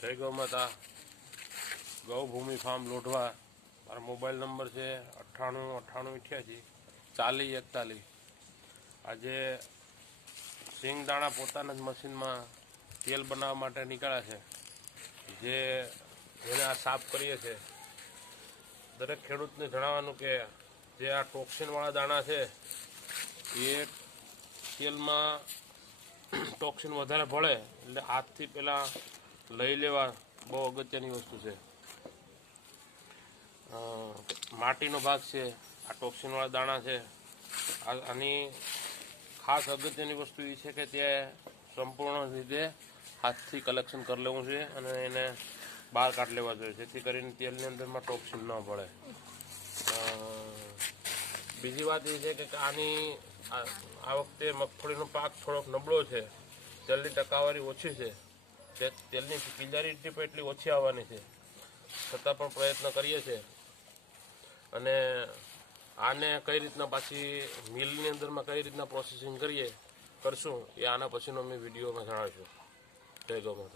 જય ગૌ માતા ગૌભૂમિ ફાર્મ લોઢવા. મારો મોબાઈલ નંબર છે અઠ્ઠાણું અઠ્ઠાણું અઠ્યાસી, ચાલીસ, એકતાલીસ. આજે સિંગ દાણા પોતાના જ મશીનમાં તેલ બનાવવા માટે નીકળ્યા છે. જે જેને આ સાફ કરીએ છીએ દરેક ખેડૂતને જણાવવાનું કે જે આ ટોક્સિનવાળા દાણા છે, એ તેલમાં ટોક્સિન વધારે ભળે એટલે હાથથી પહેલાં લઈ લેવા બહુ અગત્યની વસ્તુ છે. માટીનો ભાગ છે, આ ટોક્સિનવાળા દાણા છે. આની ખાસ અગત્યની વસ્તુ એ છે કે તે સંપૂર્ણ રીતે હાથથી કલેક્શન કરી લેવું છે અને એને બહાર કાઢી લેવા જોઈએ, જેથી કરીને તેલની અંદરમાં ટોક્સિન ન પડે. બીજી વાત એ છે કે આની આ વખતે મગફળીનો પાક થોડોક નબળો છે. તેલની ટકાવારી ઓછી છે. તે તેલની કિંજારી પણ એટલી ઓછી આવવાની છે. છતાં પણ પ્રયત્ન કરીએ છીએ. અને આને કઈ રીતના પાછી મિલની અંદરમાં કઈ રીતના પ્રોસેસિંગ કરીએ, કરશું, એ આના પછીનો અમે વિડીયોમાં જણાવીશું. જય ગૌ